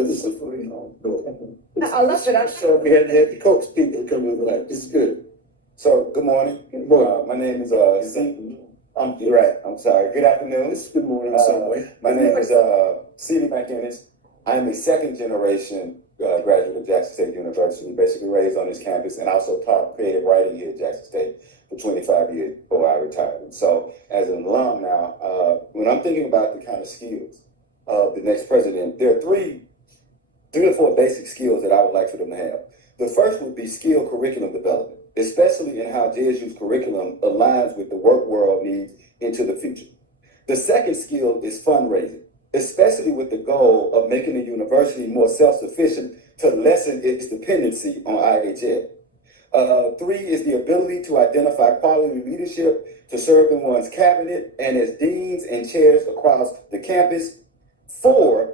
this is for, I love it. So we had the Coach people come in like, this is good. So, good morning. Good morning. My name is you're right. I'm sorry. Good afternoon. This is good morning somewhere. My name is C Liegh McInnis. I am a second generation graduate of Jackson State University, basically raised on this campus, and also taught creative writing here at Jackson State for 25 years before I retired. And so, as an alum now, when I'm thinking about the kind of skills of the next president, there are three or four basic skills that I would like for them to have. The first would be skill curriculum development, especially in how JSU's curriculum aligns with the work world needs into the future. The second skill is fundraising, especially with the goal of making the university more self-sufficient to lessen its dependency on IHL. Three is the ability to identify quality leadership to serve in one's cabinet and as deans and chairs across the campus. Four,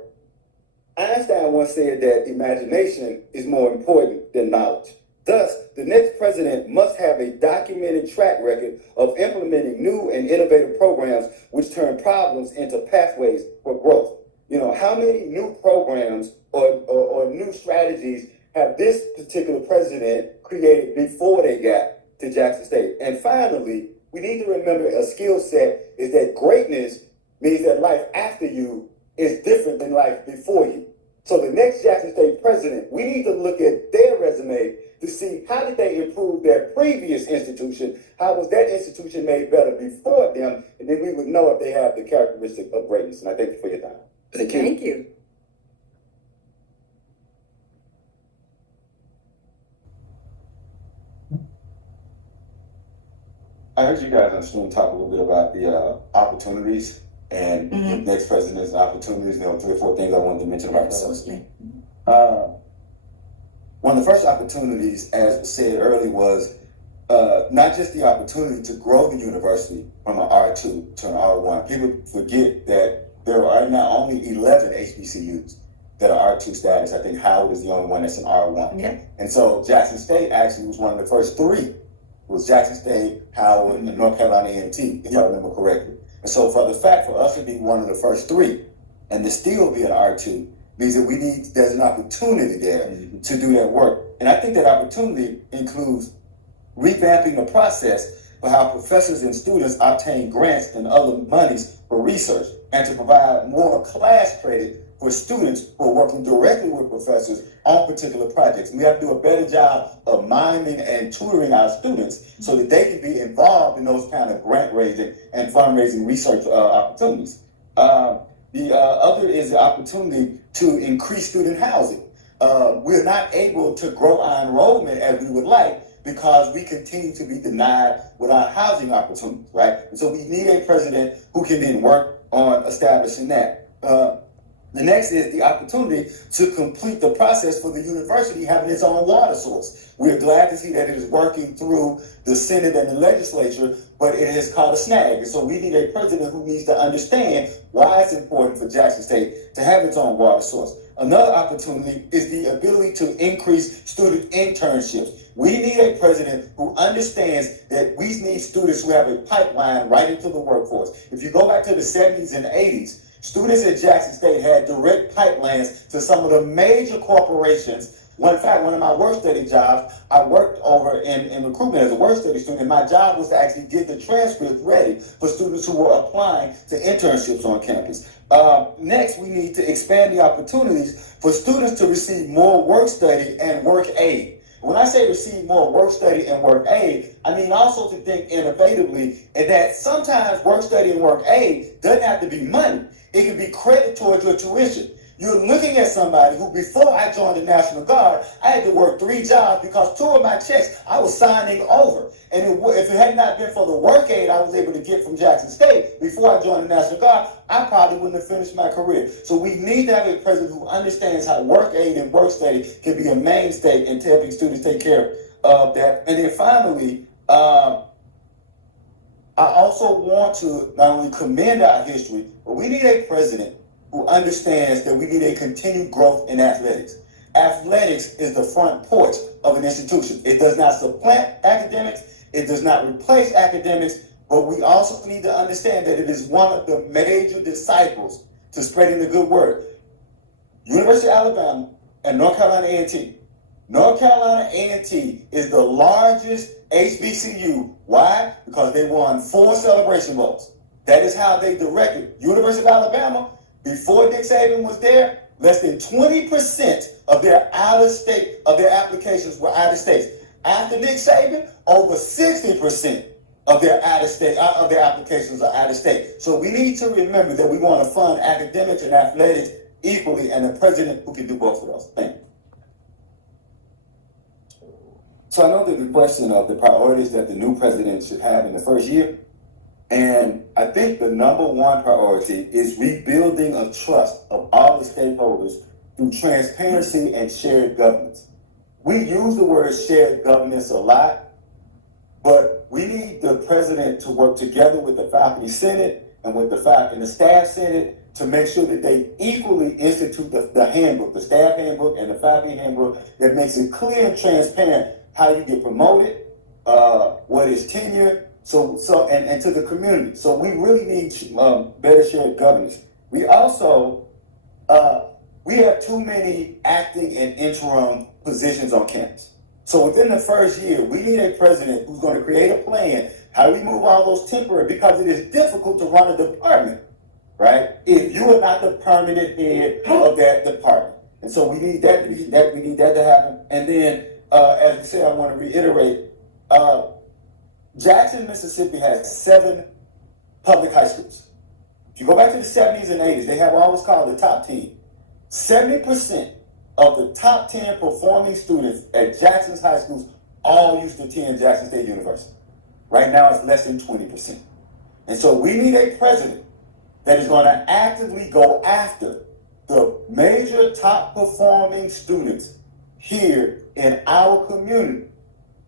Einstein once said that imagination is more important than knowledge. Thus, the next president must have a documented track record of implementing new and innovative programs which turn problems into pathways for growth. You know, how many new programs or new strategies have this particular president created before they got to Jackson State? And finally, we need to remember a skill set is that greatness means that life after you is different than life before you. So the next Jackson State president, we need to look at their resume to see how did they improve their previous institution, how was that institution made better before them, and then we would know if they have the characteristic of greatness. And I thank you for your time. Thank you. Thank you. I heard you guys on stream talk a little bit about the opportunities and the next president's opportunities. There were three or four things I wanted to mention about those. One of the first opportunities, as said earlier, was not just the opportunity to grow the university from an R2 to an R1. People forget that there are now only 11 HBCUs that are R2 status. I think Howard is the only one that's an R1. Yeah. And so Jackson State actually was one of the first three. It was Jackson State, Howard, and North Carolina A&T, if I remember correctly. And so for the fact for us to be one of the first three and to still be an R2 means that there's an opportunity there to do that work. And I think that opportunity includes revamping the process for how professors and students obtain grants and other monies for research, and to provide more class credit for students who are working directly with professors on particular projects. We have to do a better job of miming and tutoring our students so that they can be involved in those kind of grant raising and fundraising research opportunities. The other is the opportunity to increase student housing. We're not able to grow our enrollment as we would like because we continue to be denied with our housing opportunities, right? And so we need a president who can then work on establishing that. The next is the opportunity to complete the process for the university having its own water source. We're glad to see that it is working through the Senate and the legislature, but it has caught a snag. And so we need a president who needs to understand why it's important for Jackson State to have its own water source. Another opportunity is the ability to increase student internships. We need a president who understands that we need students who have a pipeline right into the workforce. If you go back to the 70s and 80s, students at Jackson State had direct pipelines to some of the major corporations. In fact, one of my work study jobs, I worked over in recruitment as a work study student, and my job was to actually get the transcripts ready for students who were applying to internships on campus. Next, we need to expand the opportunities for students to receive more work study and work aid. When I say receive more work study and work aid, I mean also to think innovatively, and that sometimes work study and work aid doesn't have to be money. It can be credit towards your tuition. You're looking at somebody who, before I joined the National Guard, I had to work 3 jobs because 2 of my checks I was signing over. And if it had not been for the work aid I was able to get from Jackson State before I joined the National Guard, I probably wouldn't have finished my career. So we need to have a president who understands how work aid and work study can be a mainstay in helping students take care of that. And then finally, I also want to not only commend our history, but we need a president who understands that we need a continued growth in athletics. Athletics is the front porch of an institution. It does not supplant academics. It does not replace academics, but we also need to understand that it is one of the major disciples to spreading the good word. University of Alabama, and North Carolina A&T. North Carolina A&T is the largest HBCU. Why? Because they won 4 celebration bowls. That is how they directed. University of Alabama, before Nick Saban was there, less than 20% of their applications were out of state. After Nick Saban, over 60% of their applications are out of state. So we need to remember that we want to fund academics and athletics equally, and a president who can do both of those. Thank you. So I know that the question of the priorities that the new president should have in the first year, and I think the number one priority is rebuilding a trust of all the stakeholders through transparency and shared governance. We use the word shared governance a lot, but we need the president to work together with the faculty senate and with the staff senate to make sure that they equally institute the handbook, the staff handbook and the faculty handbook, that makes it clear and transparent how you get promoted, what is tenure, and to the community. So we really need better shared governance. We also, we have too many acting and interim positions on campus. So within the first year, we need a president who's going to create a plan, how do we move all those temporary, because it is difficult to run a department, right, if you are not the permanent head of that department. And so we need that to happen. And then, as we said, I want to reiterate, Jackson, Mississippi has 7 public high schools. If you go back to the 70s and 80s, they have what was called the top 10. 70% of the top 10 performing students at Jackson's high schools all used to attend Jackson State University. Right now, it's less than 20%. And so we need a president that is going to actively go after the major top performing students here in our community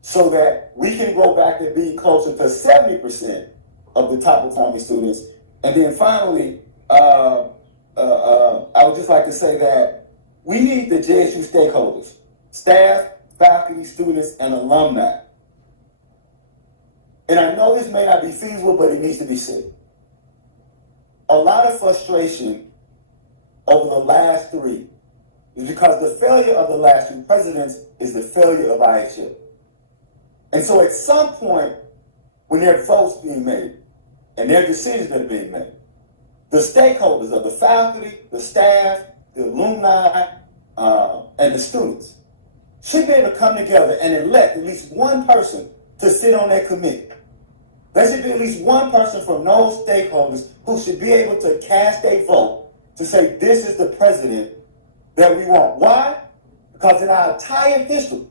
so that we can go back to be closer to 70% of the top performing students. And then finally, I would just like to say that we need the JSU stakeholders, staff, faculty, students, and alumni. And I know this may not be feasible, but it needs to be said. A lot of frustration over the last 3 is because the failure of the last 2 presidents is the failure of IHL. And so at some point, when there are votes being made and there are decisions that are being made, the stakeholders of the faculty, the staff, the alumni, and the students should be able to come together and elect at least one person to sit on that committee. There should be at least one person from those stakeholders who should be able to cast a vote to say, this is the president that we want. Why? Because in our entire history,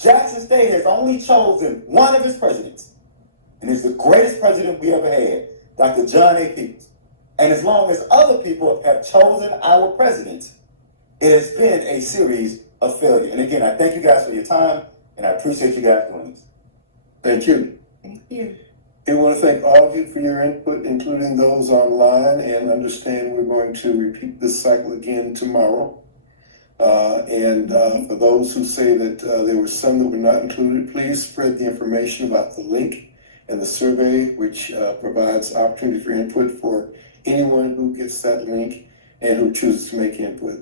Jackson State has only chosen one of its presidents, and he's the greatest president we ever had, Dr. John A. Peoples. And as long as other people have chosen our presidents, it has been a series of failure. And again, I thank you guys for your time, and I appreciate you guys doing this. Thank you. Thank you. I want to thank all of you for your input, including those online, and understand we're going to repeat this cycle again tomorrow. For those who say that there were some that were not included, please spread the information about the link and the survey, which provides opportunity for input for anyone who gets that link and who chooses to make input.